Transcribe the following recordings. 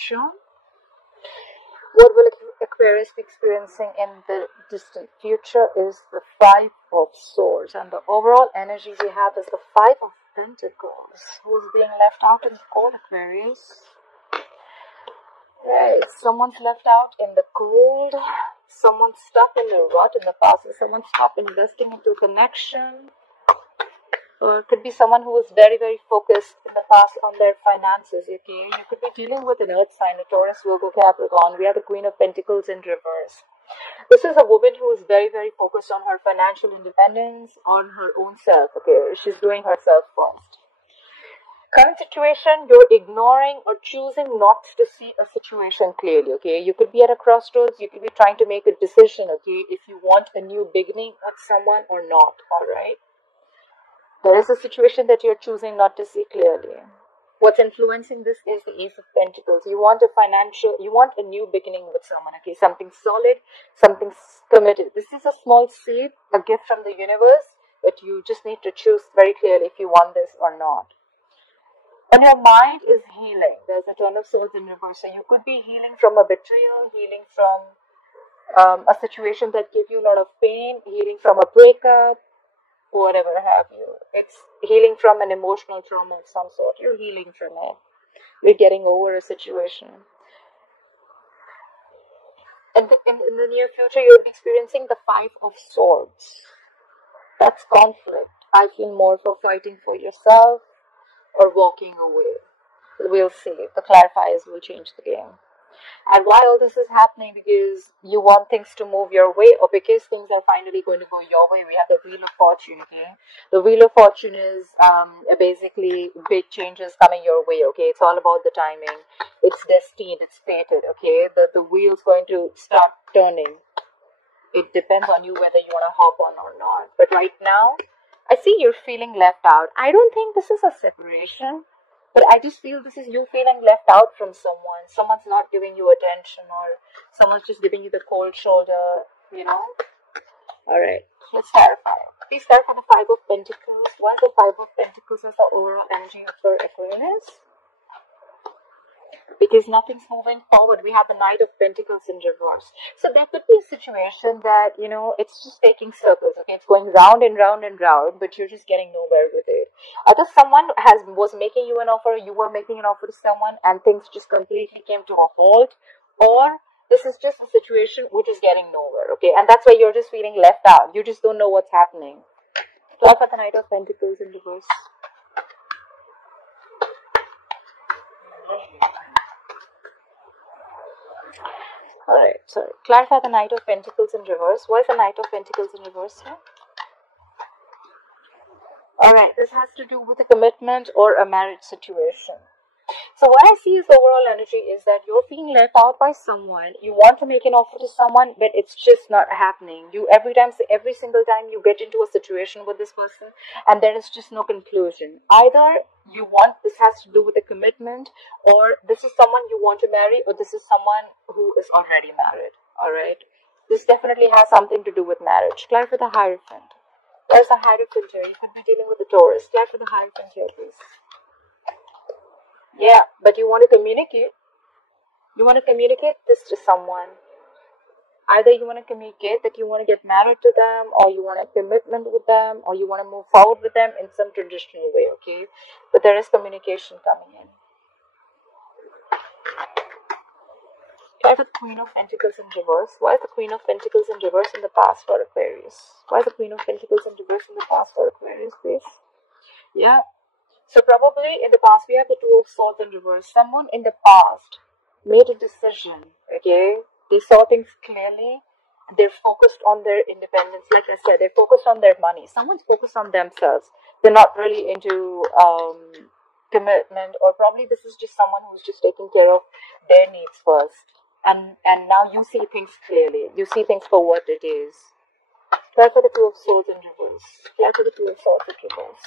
future? What will Aquarius be experiencing in the distant future is the Five of Swords. And the overall energy we have is the Five of Pentacles. Who's being left out in the cold, Aquarius? Right, someone's left out in the cold. Someone's stuck in a rut in the past. Someone's stuck investing into connection. Or it could be someone who was very, very focused in the past on their finances, okay? You could be dealing with an earth sign, a Taurus, Virgo, Capricorn. We have the Queen of Pentacles in reverse. This is a woman who is very, very focused on her financial independence, on her own self, okay? She's doing herself first. Current situation, you're ignoring or choosing not to see a situation clearly, okay? You could be at a crossroads. You could be trying to make a decision, okay? If you want a new beginning with someone or not, all right? There is a situation that you're choosing not to see clearly. What's influencing this is the Ace of Pentacles. You want a new beginning with someone, okay? Something solid, something committed. This is a small seed, a gift from the universe, but you just need to choose very clearly if you want this or not. And your mind is healing. There's a Ten of Swords in reverse. So you could be healing from a betrayal, healing from a situation that gave you a lot of pain, healing from a breakup, whatever have you. It's healing from an emotional trauma of some sort. You're healing from it. You're getting over a situation. And in the near future, you'll be experiencing the Five of Swords. That's conflict. I feel more for fighting for yourself or walking away. We'll see. The clarifiers will change the game. And why all this is happening? Because you want things to move your way, or because things are finally going to go your way. We have the Wheel of Fortune, okay? The Wheel of Fortune is basically big changes coming your way, okay? It's all about the timing. It's destined, it's fated, okay? The wheel's going to start turning. It depends on you whether you want to hop on or not. But right now, I see you're feeling left out. I don't think this is a separation. But I just feel this is you feeling left out from someone. Someone's not giving you attention, or someone's just giving you the cold shoulder, you know? Alright, let's clarify. Please clarify the Five of Pentacles. Why the Five of Pentacles is the overall energy for Aquarius? Because nothing's moving forward. We have the Knight of Pentacles in reverse. So there could be a situation that, you know, it's just taking circles, okay? It's going round and round and round, but you're just getting nowhere with it. Either someone was making you an offer, you were making an offer to someone, and things just completely came to a halt, or this is just a situation which is getting nowhere, okay? And that's why you're just feeling left out. You just don't know what's happening. Clarify the Knight of Pentacles in reverse. Alright, sorry. Clarify the Knight of Pentacles in reverse. Why is the Knight of Pentacles in reverse here? Alright, this has to do with a commitment or a marriage situation. So what I see as the overall energy is that you're being left out by someone. You want to make an offer to someone, but it's just not happening. Every single time you get into a situation with this person, and there is just no conclusion. Either this has to do with a commitment, or this is someone you want to marry, or this is someone who is already married. Alright? This definitely has something to do with marriage. Clarify the Hierophant. There's a Hierophant here. You could be dealing with a Taurus. Clarify the Hierophant here, please. Yeah, but you want to communicate. You want to communicate this to someone. Either you want to communicate that you want to get married to them, or you want a commitment with them, or you want to move forward with them in some traditional way, okay? But there is communication coming in. Why is the Queen of Pentacles in reverse? Why is the Queen of Pentacles in reverse in the past for Aquarius? Why is the Queen of Pentacles in reverse in the past for Aquarius, please? Yeah. So probably in the past, we have the Two of Swords in reverse. Someone in the past made a decision, okay? They saw things clearly. They're focused on their independence. Like I said, they're focused on their money. Someone's focused on themselves. They're not really into commitment, or probably this is just someone who's just taking care of their needs first. And now you see things clearly. You see things for what it is. Try for the Two of Swords in reverse. Try for the Two of Swords in reverse.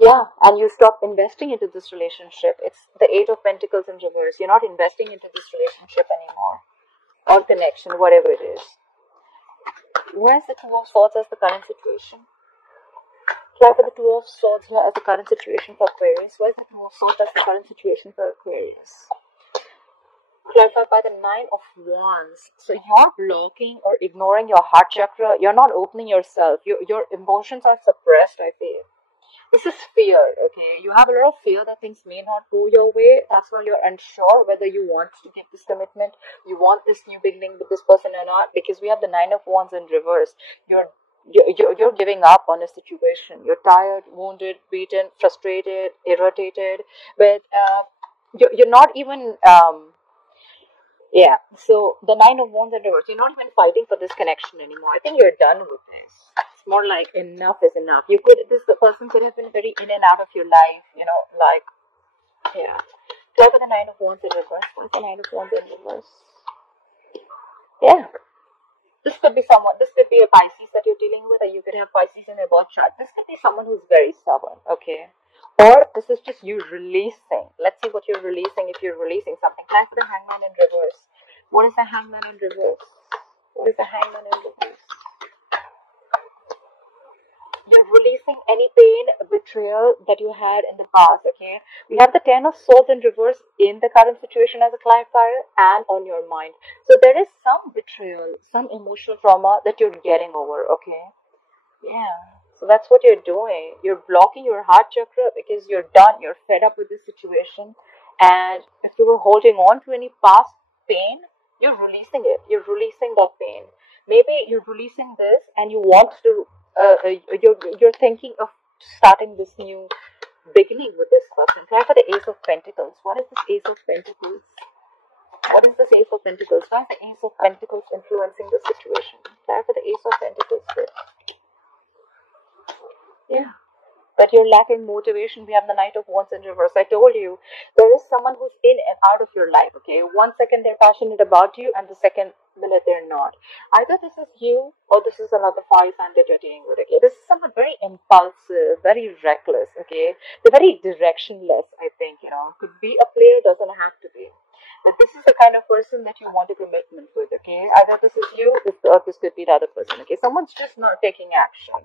Yeah, and you stop investing into this relationship. It's the Eight of Pentacles in reverse. You're not investing into this relationship anymore. Or connection, whatever it is. Where's the Two of Swords as the current situation? Apply for the Two of Swords here as the current situation for Aquarius. Why is the Two of Swords as the current situation for Aquarius? Clarified by the Nine of Wands. So you're blocking or ignoring your heart chakra. You're not opening yourself. Your emotions are suppressed, I feel. This is fear, okay? You have a lot of fear that things may not go your way. That's why you're unsure whether you want to give this commitment, you want this new beginning with this person or not, because we have the Nine of Wands in reverse. You're giving up on a situation. You're tired, wounded, beaten, frustrated, irritated. But you're not even yeah. So the Nine of Wands in reverse. You're not even fighting for this connection anymore. I think you're done with this. It's more like enough is enough. The person could have been very in and out of your life. Like yeah. Try for the Nine of Wands in reverse. What's the Nine of Wands in reverse? Yeah. This could be someone, this could be a Pisces that you're dealing with, or you could have Pisces in your birth chart. This could be someone who's very stubborn, okay? Or this is just you releasing. Let's see what you're releasing if you're releasing something. Try for the Hangman in reverse. What is the Hangman in reverse? What is the Hangman in reverse? You're releasing any pain, betrayal that you had in the past, okay? We have the Ten of Swords in reverse in the current situation as a clarifier and on your mind. So there is some betrayal, some emotional trauma that you're getting over, okay? Yeah. So that's what you're doing. You're blocking your heart chakra because you're done. You're fed up with this situation. And if you were holding on to any past pain, you're releasing it. You're releasing that pain. Maybe you're releasing this and you want to, you're thinking of starting this new beginning with this person. Try for the Ace of Pentacles. What is this Ace of Pentacles? What is this Ace of Pentacles? Why is the Ace of Pentacles influencing the situation? Try for the Ace of Pentacles first. Yeah. That you're lacking motivation. We have the Knight of Wands in reverse. I told you, there is someone who's in and out of your life, okay? 1 second they're passionate about you, and the second minute they're not. Either this is you, or this is another fire sign that you're dealing with, okay? This is someone very impulsive, very reckless, okay? They're very directionless, I think, Could be a player, doesn't have to be. But this is the kind of person that you want a commitment with, okay? Either this is you, or this could be the other person, okay? Someone's just not taking action.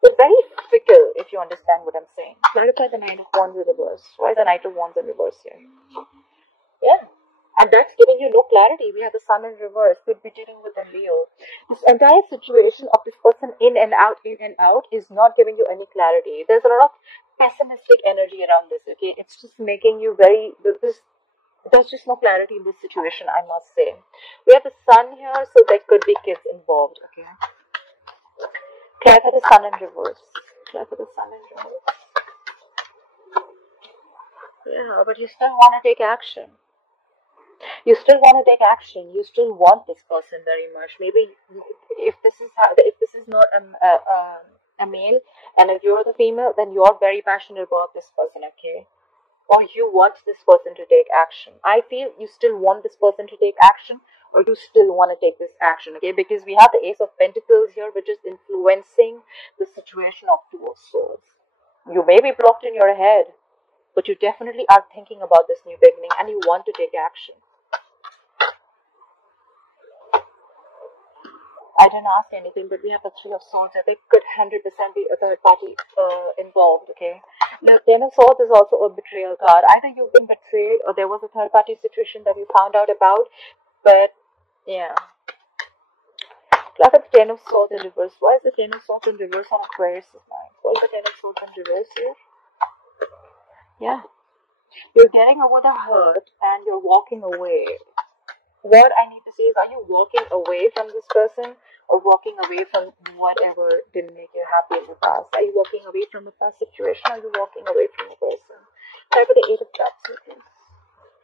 They're very fickle, if you understand what I'm saying. Clarify the Knight of Wands in reverse. Why is the Knight of Wands in reverse here? Yeah. And that's giving you no clarity. We have the Sun in reverse. Could be dealing with a Leo. This entire situation of this person in and out is not giving you any clarity. There's a lot of pessimistic energy around this, okay? It's just making you there's just no clarity in this situation, I must say. We have the Sun here, so there could be kids involved, okay? Try for the Sun in reverse. Try for the Sun in reverse. Yeah, but you still want to take action. You still want to take action. You still want this person very much. Maybe if this is not a male and if you're the female, then you're very passionate about this person, okay? Or you want this person to take action. I feel you still want this person to take action, or you still want to take this action, okay? Because we have the Ace of Pentacles here, which is influencing the situation of Two of Swords. You may be blocked in your head, but you definitely are thinking about this new beginning and you want to take action. I didn't ask anything, but we have the Three of Swords. I think could 100% be a third party involved, okay? The Ten of Swords is also a betrayal card. Either you've been betrayed or there was a third party situation that you found out about, but yeah. Look at the Ten of Swords in reverse. Why is the Ten of Swords in reverse on Aquarius' mind? Why is the Ten of Swords in reverse here? Yeah. You're getting over the hurt and you're walking away. What I need to say is, are you walking away from this person or walking away from whatever didn't make you happy in the past? Are you walking away from a past situation or are you walking away from a person? Try for the Eight of Cups here, please.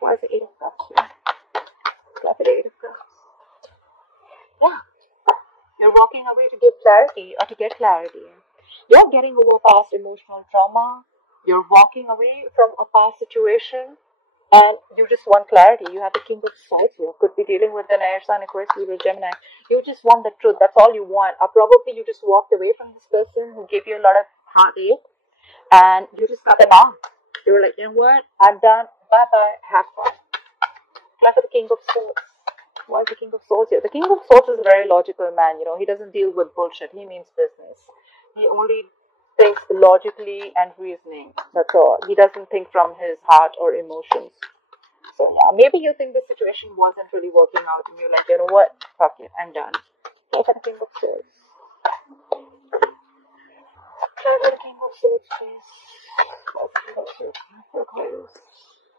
Why is the Eight of Cups here? Try for the Eight of Cups. Yeah. You're walking away to give clarity or to get clarity. You're getting over past emotional trauma. You're walking away from a past situation. And you just want clarity. You have the King of Swords here. Could be dealing with an Aries, Aquarius, Libra, Gemini. You just want the truth. That's all you want. Or probably you just walked away from this person who gave you a lot of heartache. And you just got them out. You were like, you know what? I'm done. Bye-bye. Have fun. Try for the King of Swords. Why is the King of Swords here? The King of Swords is a very logical man. He doesn't deal with bullshit. He means business. He only thinks logically and reasoning. That's all. He doesn't think from his heart or emotions. So yeah, maybe you think the situation wasn't really working out and you're like, you know what? Fuck it, I'm done. Try for the King of Swords. Try for the King of Swords, please.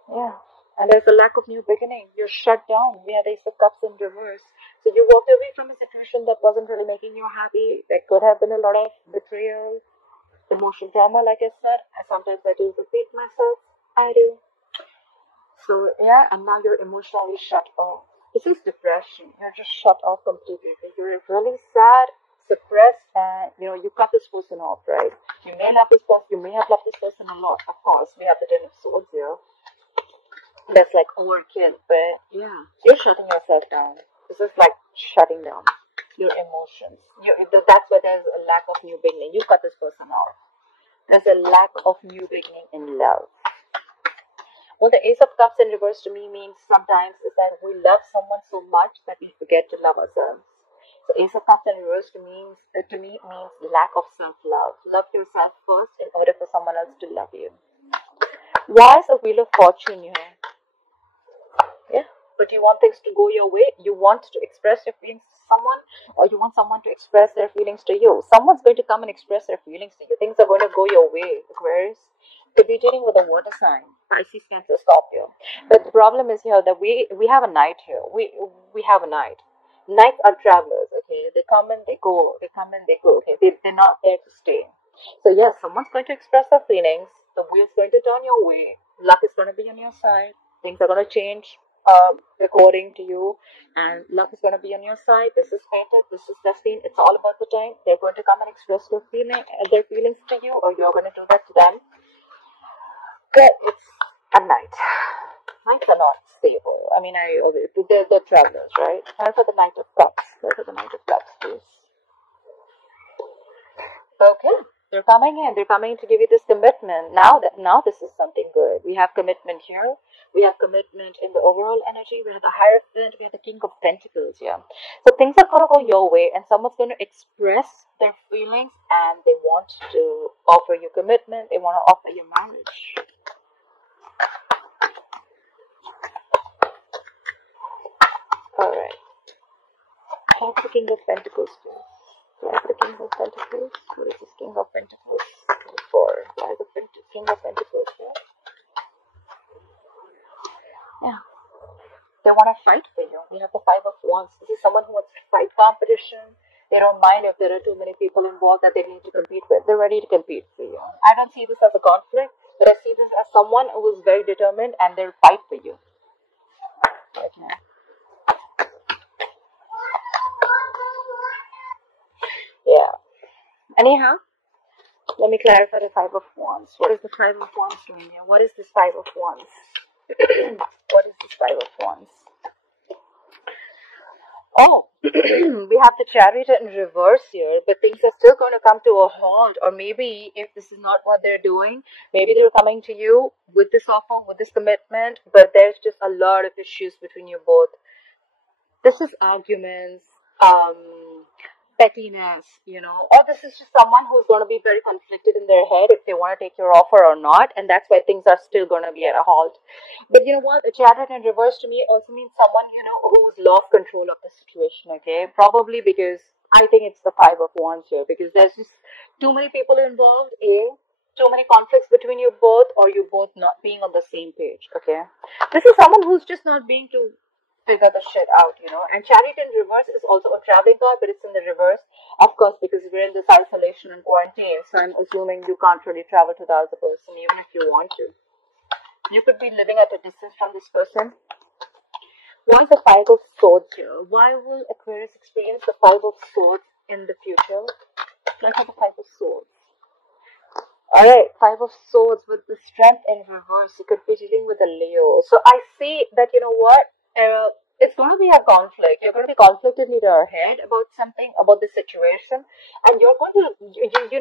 Yeah. And there's a lack of new beginning. You're shut down. We have Ace of Cups in reverse. So you walked away from a situation that wasn't really making you happy. There could have been a lot of betrayal, emotional trauma, like I said. Sometimes I do repeat myself. I do. So yeah, and now you're emotionally shut off. This is depression. You're just shut off completely. You're really sad, suppressed, and you cut this person off, right? You may love this person. You may have loved this person a lot. Of course, we have the Ten of Swords here. That's like overkill, but yeah, you're shutting yourself down. This is like shutting down your emotions. That's why there's a lack of new beginning. You cut this person off. There's a lack of new beginning in love. Well, the Ace of Cups in reverse to me means sometimes is that we love someone so much that we forget to love ourselves. So Ace of Cups in reverse to me means lack of self-love. Love yourself first in order for someone else to love you. Why is the Wheel of Fortune here? Yeah, but you want things to go your way. You want to express your feelings to someone, or you want someone to express their feelings to you. Someone's going to come and express their feelings to you. Things are going to go your way, Aquarius. Could be dealing with a water sign, Pisces, Cancer, Scorpio. But the problem is here that we have a night here. We have a night. Nights are travelers. Okay, they come and they go. They come and they go. Okay, they're not there to stay. So yes, someone's going to express their feelings. The wheel's going to turn your way. Luck is going to be on your side. Things are going to change according to you, and luck is going to be on your side. This is fated. This is destined. It's all about the time. They're going to come and express their feelings to you, or you're going to do that to them. But it's a night. Nights are not stable. I mean, they're travelers, right? Try for the Knight of Cups. Try for the Knight of Cups, please. Okay. They're coming in. They're coming to give you this commitment. Now this is something good. We have commitment here. We have commitment in the overall energy. We have the Hierophant. We have the King of Pentacles here. So things are going to go your way, and someone's going to express their feelings, and they want to offer you commitment. They want to offer you marriage. All right. What's the King of Pentacles, please? Why is the King of Pentacles? What is this King of Pentacles? Why is the King of Pentacles here? Yeah. They want to fight for you. We have the Five of Wands. This is someone who wants to fight competition. They don't mind if there are too many people involved that they need to compete with. They're ready to compete for you. I don't see this as a conflict, but I see this as someone who is very determined and they'll fight for you. Okay. Yeah. Anyhow, let me clarify the Five of Wands. What is the Five of Wands doing here? What is this Five of Wands? What is this Five of Wands? Oh, we have the Chariot in reverse here, but things are still going to come to a halt. Or maybe if this is not what they're doing, maybe they're coming to you with this offer, with this commitment, but there's just a lot of issues between you both. This is arguments, pettiness, or this is just someone who's going to be very conflicted in their head if they want to take your offer or not, and that's why things are still going to be at a halt. But you know what? A Chariot in reverse to me also means someone, who's lost control of the situation, okay? Probably because I think it's the Five of Wands here, because there's just too many people involved, too many conflicts between you both, or you both not being on the same page, okay? This is someone who's just not being too figure the shit out, And Chariot in reverse is also a traveling card, but it's in the reverse, of course, because we're in this isolation and quarantine. So I'm assuming you can't really travel to the other person, even if you want to. You could be living at a distance from this person. Why is the Five of Swords here? Why will Aquarius experience the Five of Swords in the future? Let's have the Five of Swords. Alright, Five of Swords with the Strength in reverse. You could be dealing with a Leo. So I see that, it's going to be a conflict. You're going to be conflicted in your head about something, about the situation, and you're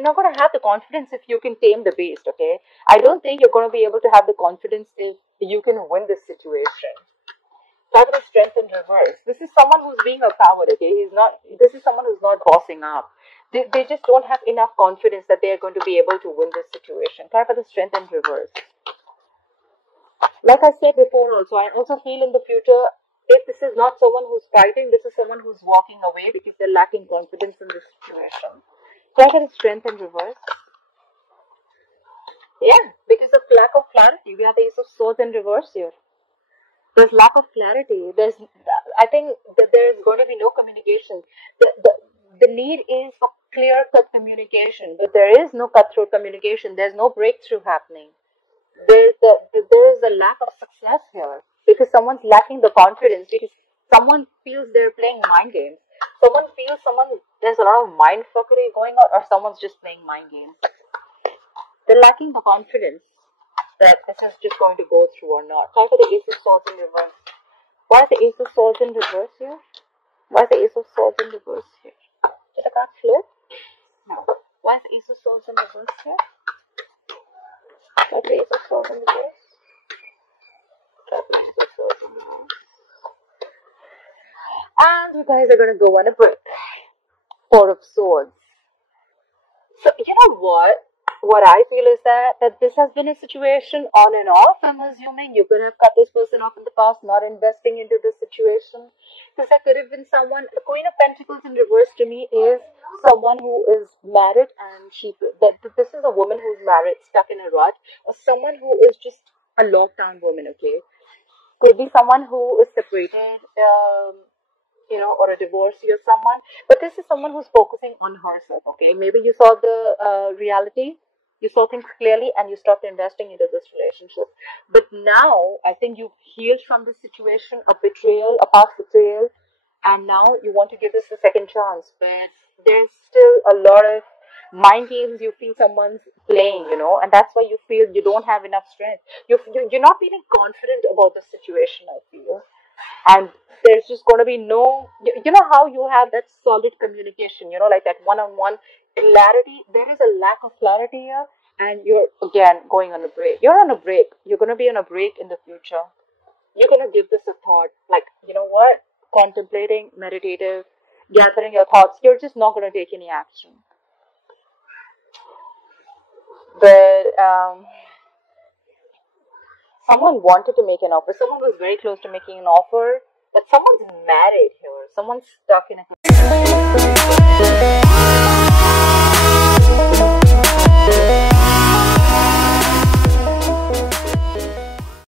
not going to have the confidence if you can tame the beast, okay? I don't think you're going to be able to have the confidence if you can win this situation. Card of Strength in reverse. This is someone who's being a coward, okay? This is someone who's not bossing up. They just don't have enough confidence that they are going to be able to win this situation. Card of Strength in reverse. Like I said before also, I also feel in the future, if this is not someone who's fighting, this is someone who's walking away because they're lacking confidence in this situation. Card of Strength in reverse. Yeah, because of lack of clarity. We have the Ace of Swords in reverse here. There's lack of clarity. I think that there's going to be no communication. The need is for clear-cut communication, but there is no cutthroat communication. There's no breakthrough happening. There is a lack of success here because someone's lacking the confidence, because someone feels they're playing mind games. There's a lot of mind fuckery going on, or someone's just playing mind games. They're lacking the confidence that this is just going to go through or not. Try for the Ace of Swords in reverse. Why is the Ace of Swords in reverse here? Why is the Ace of Swords in reverse here? Did the card flow? No. Why is the Ace of Swords in reverse here? Try for the Ace of Swords in reverse. Try for the Ace of Swords in reverse. And you guys are going to go on a break. Four of Swords. So, you know what? What I feel is that this has been a situation on and off. I'm assuming you could have cut this person off in the past, not investing into this situation. Because that could have been someone. The Queen of Pentacles in reverse to me is someone who is married, and this is a woman who's married, stuck in a rut, or someone who is just a lockdown woman, okay? Could be someone who is separated, or a divorcee or someone. But this is someone who's focusing on herself, okay? Maybe you saw the reality. You saw things clearly and you stopped investing into this relationship. But now, I think you've healed from this situation, a past betrayal, and now you want to give this a second chance. But there's still a lot of mind games you feel someone's playing, and that's why you feel you don't have enough strength. You're not feeling confident about the situation, I feel. And there's just going to be no, you know how you have that solid communication, like that one-on-one clarity. There is a lack of clarity here, and you're again going on a break. You're on a break. You're going to be on a break in the future. You're going to give this a thought, like, you know what, contemplating, meditative, gathering your thoughts. You're just not going to take any action. But someone wanted to make an offer. Someone was very close to making an offer, but someone's married here. Someone's stuck in a